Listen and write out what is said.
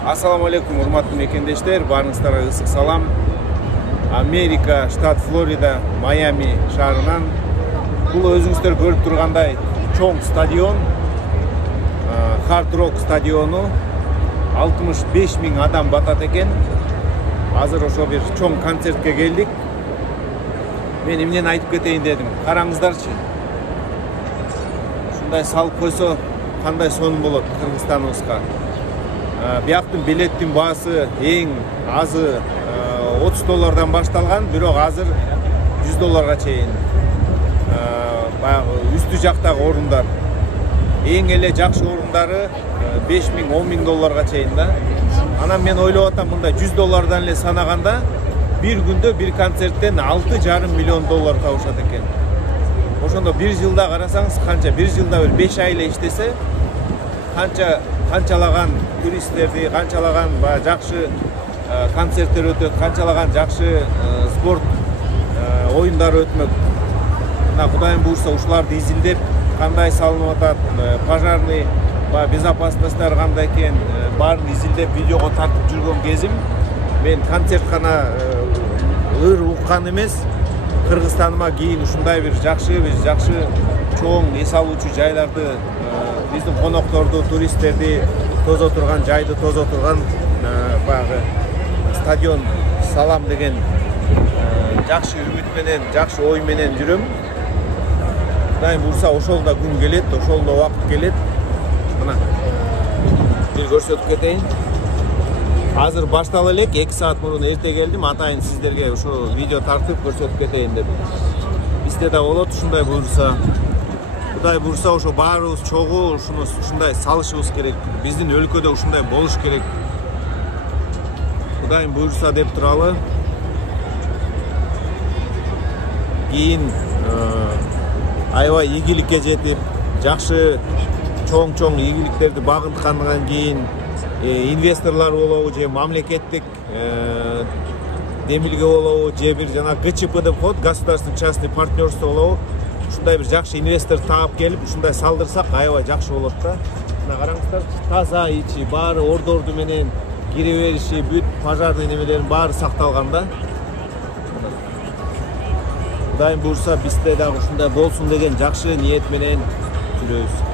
Assalamu alaikum, урматтуу мекендештер, барыңыздарга ысык салам. Америка, штат Флорида, Майами шаарынан бул өзүңүздөр көрүп тургандай чоң стадион, Hard Rock стадиону 65 000 адам батат экен. Азыр ошо бир чоң концертке келдик. Мен эмнени айтып кетейин дедим. Караңыздарчы. Ушундай салып койсо кандай сонун болот Кыргызстаныбызга. Бияктын билеттин баасы эң азы $30 башталган, бирок азыр $100 чейин. Баягы үстү жактагы орундар эң эле жакшы орундары $5 000, $10 000 чейин да. Анан мен ойлоп атам, мындай $100 эле санаганда бир күндө бир концерттен $6,5 миллион табышат экен. Ошондо бир жылда карасаңыз, канча бир жылда 5 ай эле иштесе, канчалаган туристтерди, канчалаган жакшы концерттер өтөт, канчалаган жакшы спорт оюндары өтмөк. Мына Кудайым буйрса ушуларды изилдеп, кандай салынып атат, пожарный безопасностьтар кандай экен, баарын изилдеп видеого тартып жүргөн кезим, мен концерткана ыр уккан эмес, Кыргызстаныма кийин ушундай бир жакшы чоң эс алуучу жайларды, биздин конокторду, туристтерди тозо турган жайды тозо турган баягы стадион салам деген жакшы үмүт менен, жакшы ой менен жүрөм. Кудайым буйрса ошол да күн келет, ошол да убакыт келет. Мына бир көрсөтүп кетейин. Азыр баштала элек, 2 саат мурун эрте келдим, атайын сиздерге ошо видео тартып көрсөтүп кетейин деп. Бизде да болот ушундай буйрса. Кудай буйрса ошо баарыбыз чогуу ушундай салышыбыз керек. Биздин өлкөдө ушундай болуш керек. Кудайым буйрса деп туралы. Кийин аябай ийгиликке жетип, жакшы чоң ийгиликтерди багынткандан кийин инвесторлор болобу же мамлекеттик демилге болобу же бир жана ГЧП деп коет, государственный частный партнерство болобу, ушундай бир жакшы инвестор таап келип ушундай салдырсак аябай жакшы болот да. Мына караңыздар, таза ичи, баары ордорду менен кире бериши, бүт пожарный немелерин баары сакталган да. Кудайым буйрса бизде дагы ушундай болсун деген жакшы ниет менен жүрөбүз.